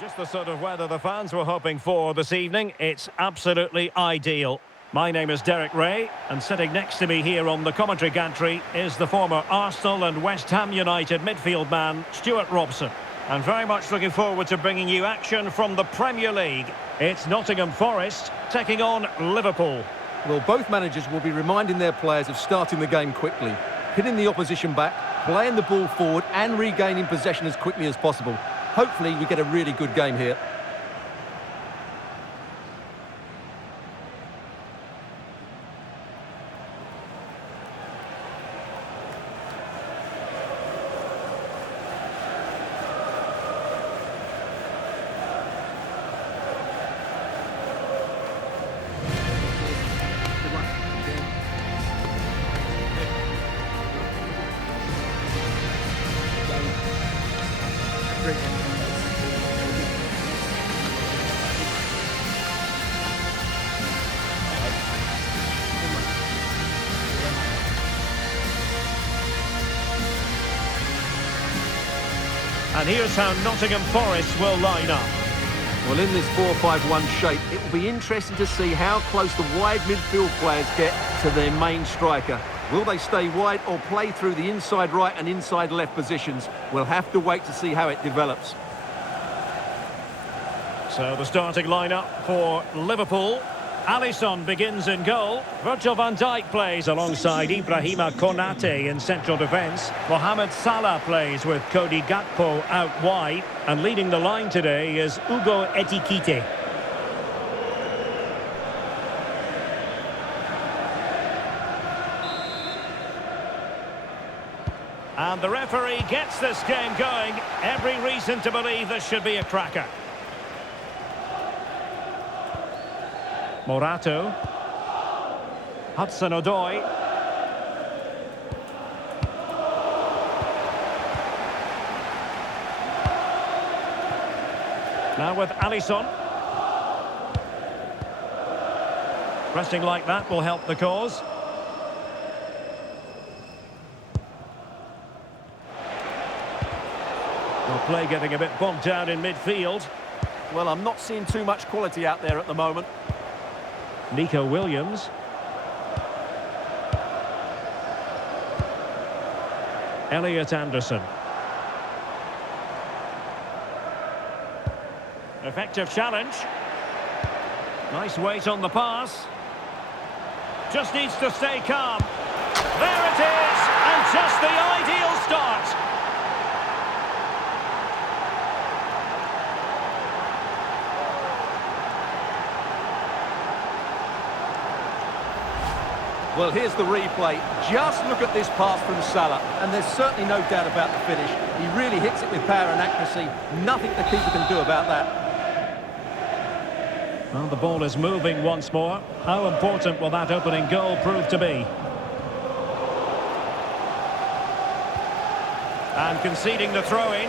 Just the sort of weather the fans were hoping for this evening. It's absolutely ideal. My name is Derek Ray, and sitting next to me here on the commentary gantry is the former Arsenal and West Ham United midfield man, Stuart Robson. And very much looking forward to bringing you action from the Premier League. It's Nottingham Forest taking on Liverpool. Well, both managers will be reminding their players of starting the game quickly, pinning the opposition back, playing the ball forward and regaining possession as quickly as possible. Hopefully we get a really good game here. And here's how Nottingham Forest will line up. Well, in this 4-5-1 shape, it will be interesting to see how close the wide midfield players get to their main striker. Will they stay wide or play through the inside right and inside left positions? We'll have to wait to see how it develops. So the starting lineup for Liverpool. Alisson begins in goal. Virgil van Dijk plays alongside Ibrahima Konate in central defence. Mohamed Salah plays with Cody Gakpo out wide. And leading the line today is Ugo Etikite. And the referee gets this game going. Every reason to believe this should be a cracker. Morato. Hudson-Odoi. Now with Alisson. Pressing like that will help the cause. Well, play getting a bit bogged down in midfield. Well, I'm not seeing too much quality out there at the moment. Nico Williams. Elliot Anderson. Effective challenge. Nice weight on the pass. Just needs to stay calm. There it is! And just the ideal start. Well, here's the replay. Just look at this pass from Salah, and there's certainly no doubt about the finish. He really hits it with power and accuracy. Nothing the keeper can do about that. Well, the ball is moving once more. How important will that opening goal prove to be? And conceding the throw-in.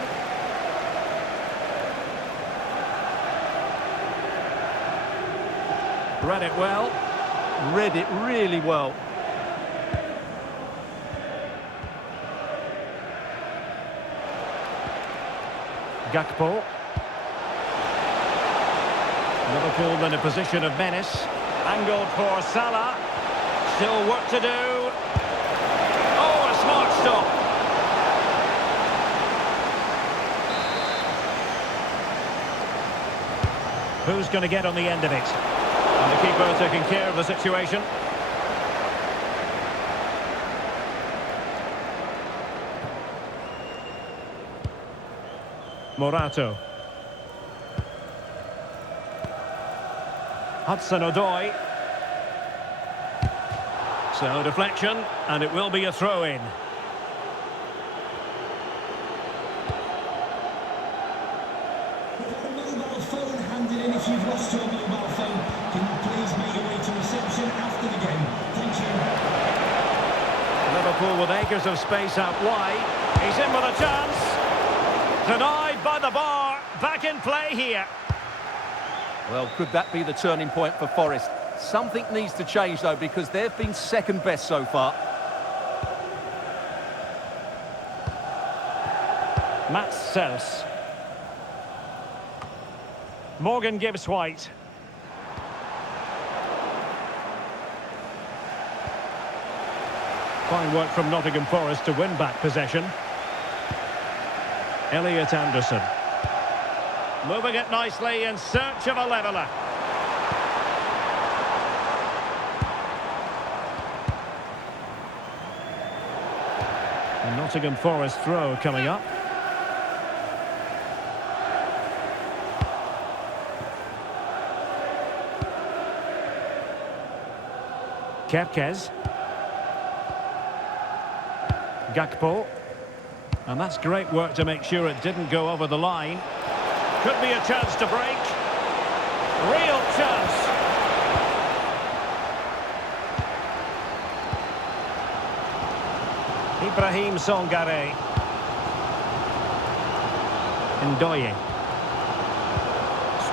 Read it well. Read it really well. Gakpo. Liverpool in a position of menace. Angled for Salah. Still work to do. Oh, a smart stop. Who's going to get on the end of it? And the keeper taking care of the situation. Morato. Hudson-Odoi. So deflection, and it will be a throw-in. Mobile phone handed in. If you've lost your mobile phone, can you please make your way to reception after the game? Thank you. Liverpool with acres of space out wide. He's in with a chance. Denied by the bar. Back in play here. Well, could that be the turning point for Forest? Something needs to change, though, because they've been second best so far. Mats Sels. Morgan Gibbs White. Fine work from Nottingham Forest to win back possession. Elliot Anderson. Moving it nicely in search of a leveller. A Nottingham Forest throw coming up. Kepkes. Gakpo. And that's great work to make sure it didn't go over the line. Could be a chance to break. Real chance. Ibrahim Songare. Ndoye.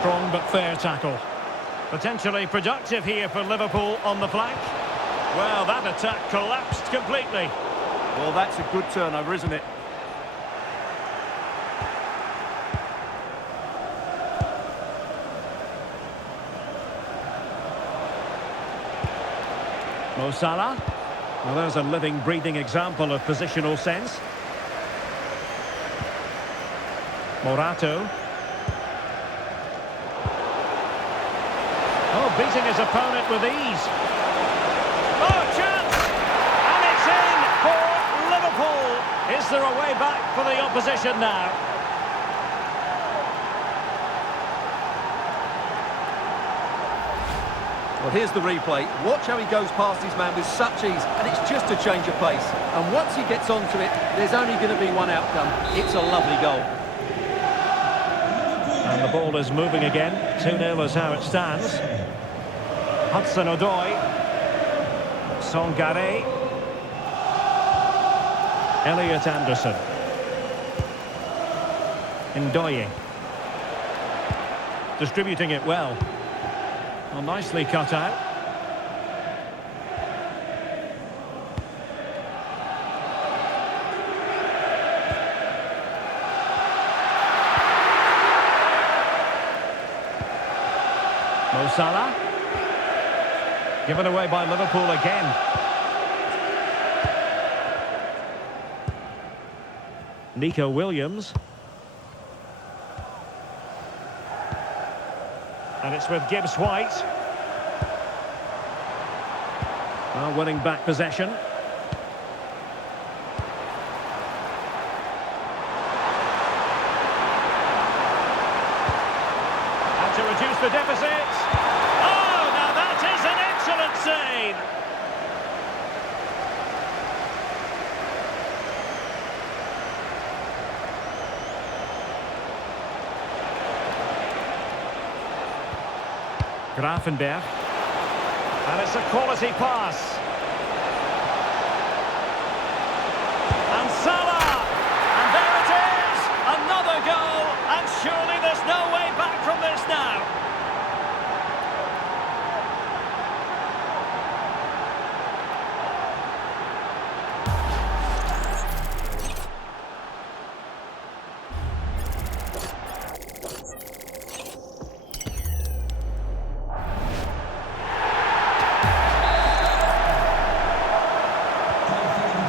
Strong but fair tackle. Potentially productive here for Liverpool on the flank. Well, that attack collapsed completely. Well, that's a good turnover, isn't it? Mo Salah. Well, there's a living, breathing example of positional sense. Morato. Oh, beating his opponent with ease. Oh, chance! And it's in for Liverpool. Is there a way back for the opposition now? Well, here's the replay. Watch how he goes past his man with such ease, and it's just a change of pace. And once he gets onto it, there's only going to be one outcome. It's a lovely goal. And the ball is moving again. 2-0 is how it stands. Hudson-Odoi. Songare. Elliot Anderson. Ndoye. Distributing it well. Well, nicely cut out. Mo Salah. Given away by Liverpool again. Nico Williams. And it's with Gibbs White. Well, winning back possession. And to reduce the deficit. Oh, now that is an excellent save. Grafenberg. And it's a quality pass. And Salah! And there it is! Another goal! And surely there's no way back from this now.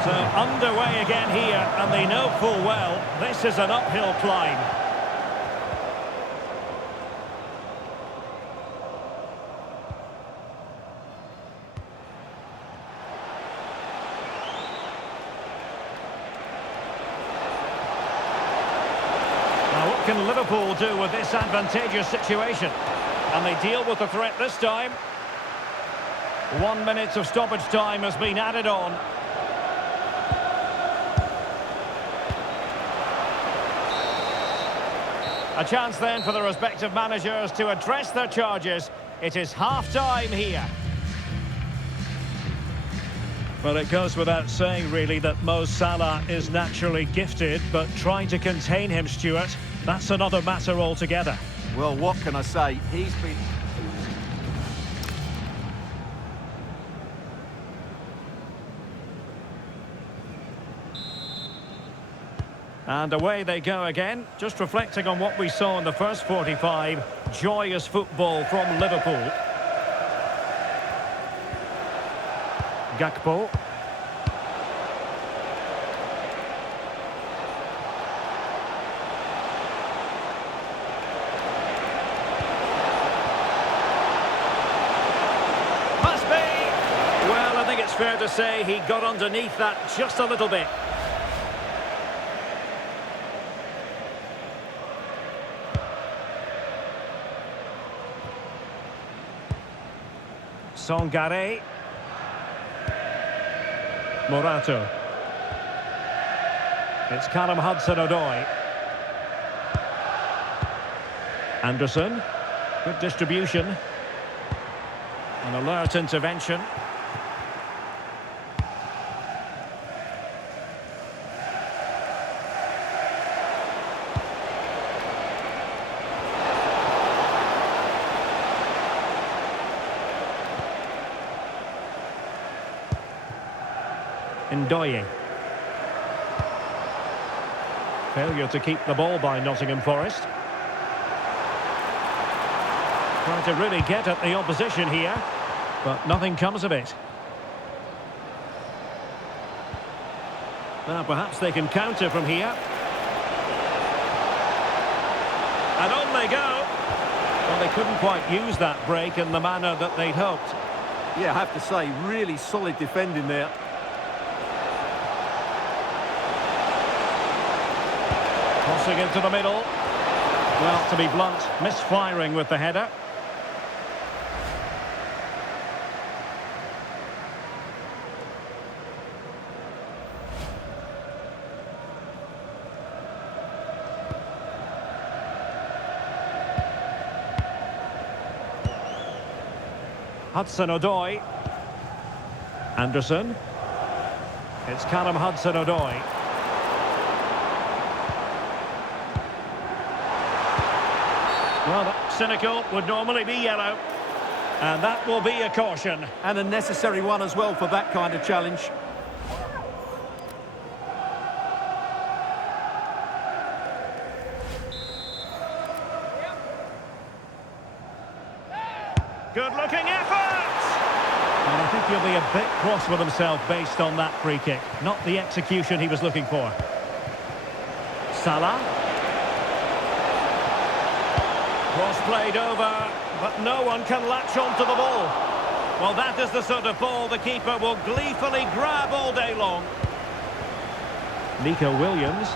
So underway again here, and they know full well this is an uphill climb. Now what can Liverpool do with this advantageous situation? And they deal with the threat this time. 1 minute of stoppage time has been added on. A chance then for the respective managers to address their charges. It is half-time here. Well, it goes without saying, really, that Mo Salah is naturally gifted, but trying to contain him, Stuart, that's another matter altogether. Well, what can I say? He's been... And away they go again, just reflecting on what we saw in the first 45. joyous football from Liverpool. Gakpo. Must be! Well, I think it's fair to say he got underneath that just a little bit. Songare. Morato. It's Callum Hudson-Odoi. Anderson. Good distribution. An alert intervention. Ndoye. Failure to keep the ball by Nottingham Forest. Trying to really get at the opposition here, but nothing comes of it. Now perhaps they can counter from here. And on they go. Well, they couldn't quite use that break in the manner that they'd hoped. Yeah, I have to say, really solid defending there. Crossing into the middle. Well, to be blunt, misfiring with the header. Hudson-Odoi. Anderson. It's Callum Hudson-Odoi. Well, that cynical would normally be yellow. And that will be a caution. And a necessary one as well for that kind of challenge. Good-looking effort! And I think he'll be a bit cross with himself based on that free kick. Not the execution he was looking for. Salah. Cross played over, but no one can latch onto the ball. Well, that is the sort of ball the keeper will gleefully grab all day long. Nico Williams.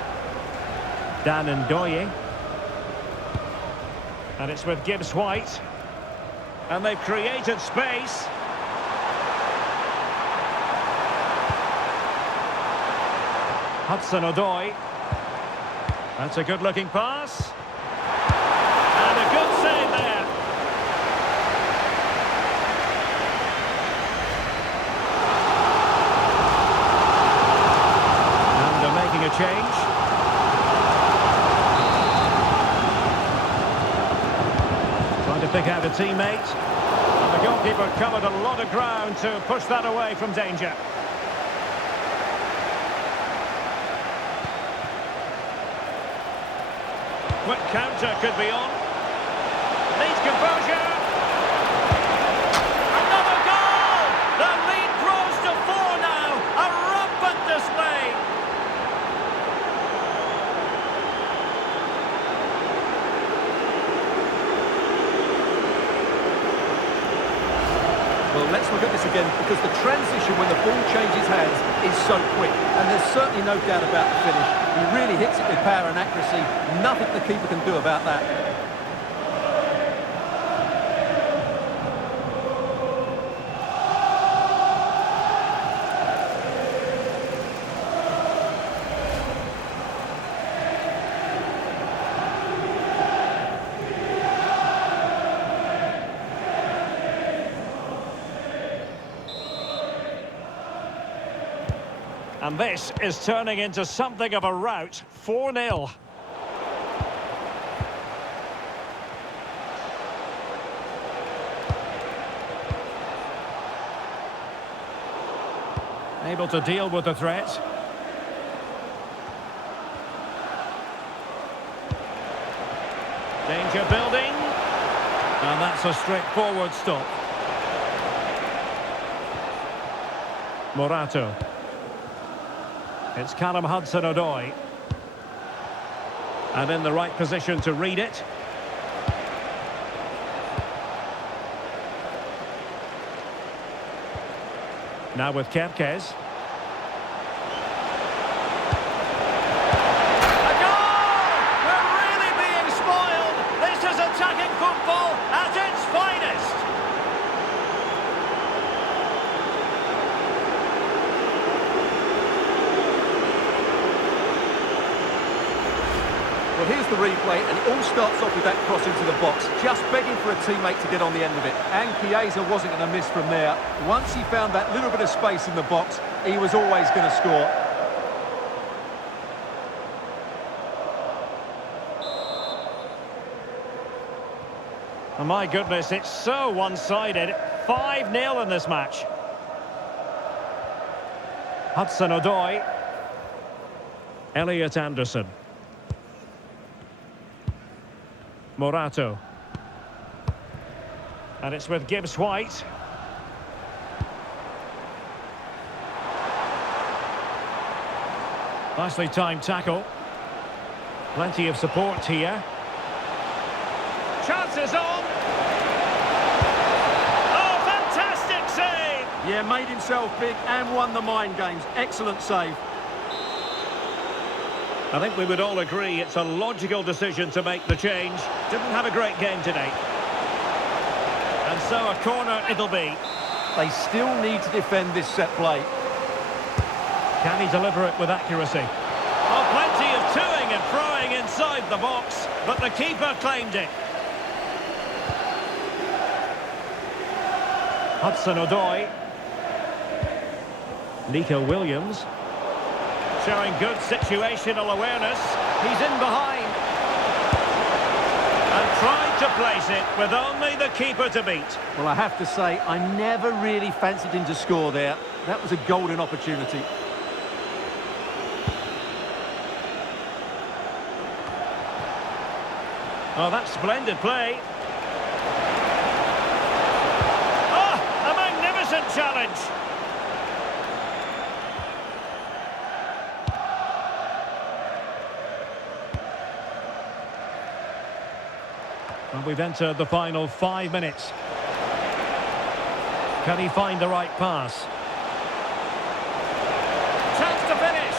Dan Ndoye. And it's with Gibbs White. And they've created space. Hudson-Odoi. That's a good-looking pass. And a good save there. And they're making a change. Trying to pick out a teammate. And the goalkeeper covered a lot of ground to push that away from danger. Quick counter could be on. Needs composure. Another goal! The lead grows to 4 now. A rampant display. Well, let's look at this again, because the transition when the ball changes hands is so quick. And there's certainly no doubt about the finish. He really hits it with power and accuracy. Nothing the keeper can do about that. And this is turning into something of a rout. 4-0. Able to deal with the threat. Danger building. And that's a straightforward stop. Morato. It's Callum Hudson-Odoi. And in the right position to read it. Now with Kerkez. A goal! We're really being spoiled. This is attacking football at its finest. Well, here's the replay, and it all starts off with that cross into the box, just begging for a teammate to get on the end of it. And Chiesa wasn't going to miss from there. Once he found that little bit of space in the box, he was always going to score. Oh my goodness, it's so one-sided. 5-0 in this match. Hudson-Odoi. Elliot Anderson. Morato. And it's with Gibbs-White. Nicely timed tackle. Plenty of support here. Chances on. Oh, fantastic save! Yeah, made himself big and won the mind games. Excellent save. I think we would all agree it's a logical decision to make the change. Didn't have a great game today. And so a corner it'll be. They still need to defend this set play. Can he deliver it with accuracy? Oh, plenty of toing and throwing inside the box, but the keeper claimed it. Hudson-Odoi. Nico Williams. Showing good situational awareness. He's in behind. And tried to place it with only the keeper to beat. Well, I have to say, I never really fancied him to score there. That was a golden opportunity. Oh, that's splendid play. Oh, a magnificent challenge. And we've entered the final 5 minutes. Can he find the right pass? Chance to finish.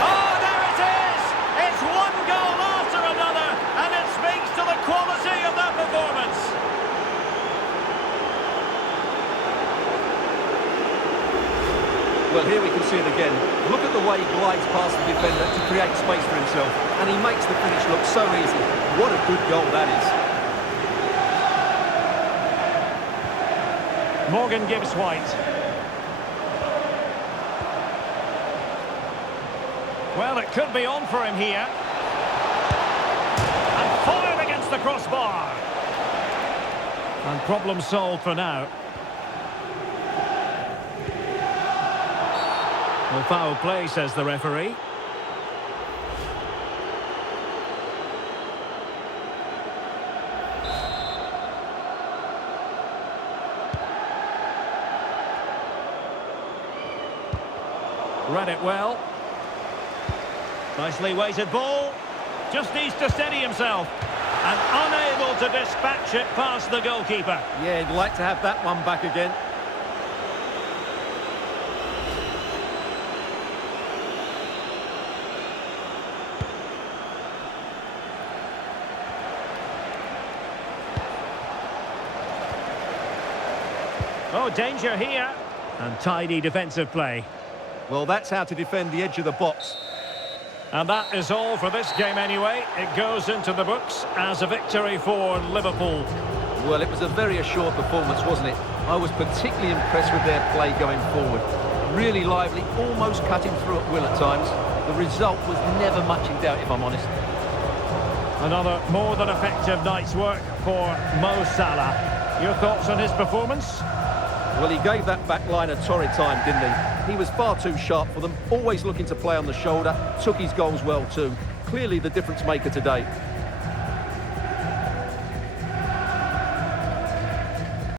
Oh, there it is! It's one goal after another, and it speaks to the quality of that performance. Well, here we can see it again. Look at the way he glides past the defender to create space for himself. And he makes the finish look so easy. What a good goal that is. Morgan Gibbs-White. Well, it could be on for him here. And fired against the crossbar. And problem solved for now. Well, foul play, says the referee. Read it well. Nicely weighted ball. Just needs to steady himself. And unable to dispatch it past the goalkeeper. Yeah, he'd like to have that one back again. Oh, danger here. And tidy defensive play. Well, that's how to defend the edge of the box. And that is all for this game anyway. It goes into the books as a victory for Liverpool. Well, it was a very assured performance, wasn't it? I was particularly impressed with their play going forward. Really lively, almost cutting through at will at times. The result was never much in doubt, if I'm honest. Another more than effective night's work for Mo Salah. Your thoughts on his performance? Well, he gave that back line a torrid time, didn't he? He was far too sharp for them, always looking to play on the shoulder, took his goals well too. Clearly the difference maker today.